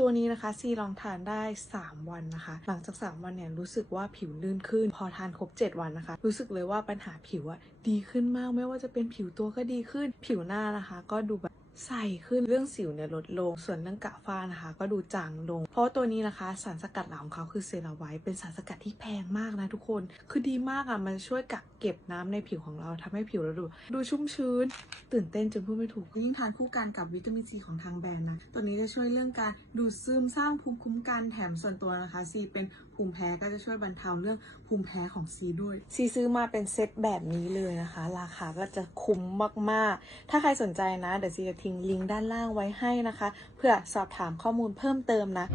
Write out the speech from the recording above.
ตัวนี้นะคะซีลองทานได้ 3 วันนะคะ หลังจาก 3 วันเนี่ยรู้สึกว่าผิวลื่นขึ้น พอทานครบ 7 วันนะคะ รู้สึกเลยว่าปัญหาผิวอะดีขึ้นมาก ไม่ว่าจะเป็นผิวตัวก็ดีขึ้น ผิวหน้านะคะ ก็ดูแบบ ใสขึ้นเรื่องสิวเนี่ยลดลง ส่วนเรื่องกะฝ้านะคะ ก็ดูจางลง เพราะตัวนี้นะคะ สารสกัดหลักของเขาคือเซราไวท์เป็นสารสกัดที่แพงมากนะทุกคน คือดีมากอะมันช่วยกักเก็บน้ำในผิวของเราทำให้ผิวเราดู ดูชุ่มชื้น ตื่นเต้นจนพูดไม่ถูก ยิ่งทานคู่กันกับวิตามินซีของทางแบรนด์นะ ตัวนี้จะช่วยเรื่องการดูดซึมสร้างภูมิคุ้มกันแถมส่วนตัวนะคะซีเป็นภูมิแพ้ก็จะช่วยบรรเทาเรื่องภูมิแพ้ของซีด้วยซีซื้อมาเป็นเซตแบบนี้เลยนะคะ ราคาก็จะคุ้มมากๆ ถ้าใครสนใจนะเดี๋ยวซีจะทิ้งลิงก์ด้านล่างไว้ให้นะคะ เพื่อสอบถามข้อมูลเพิ่มเติมนะ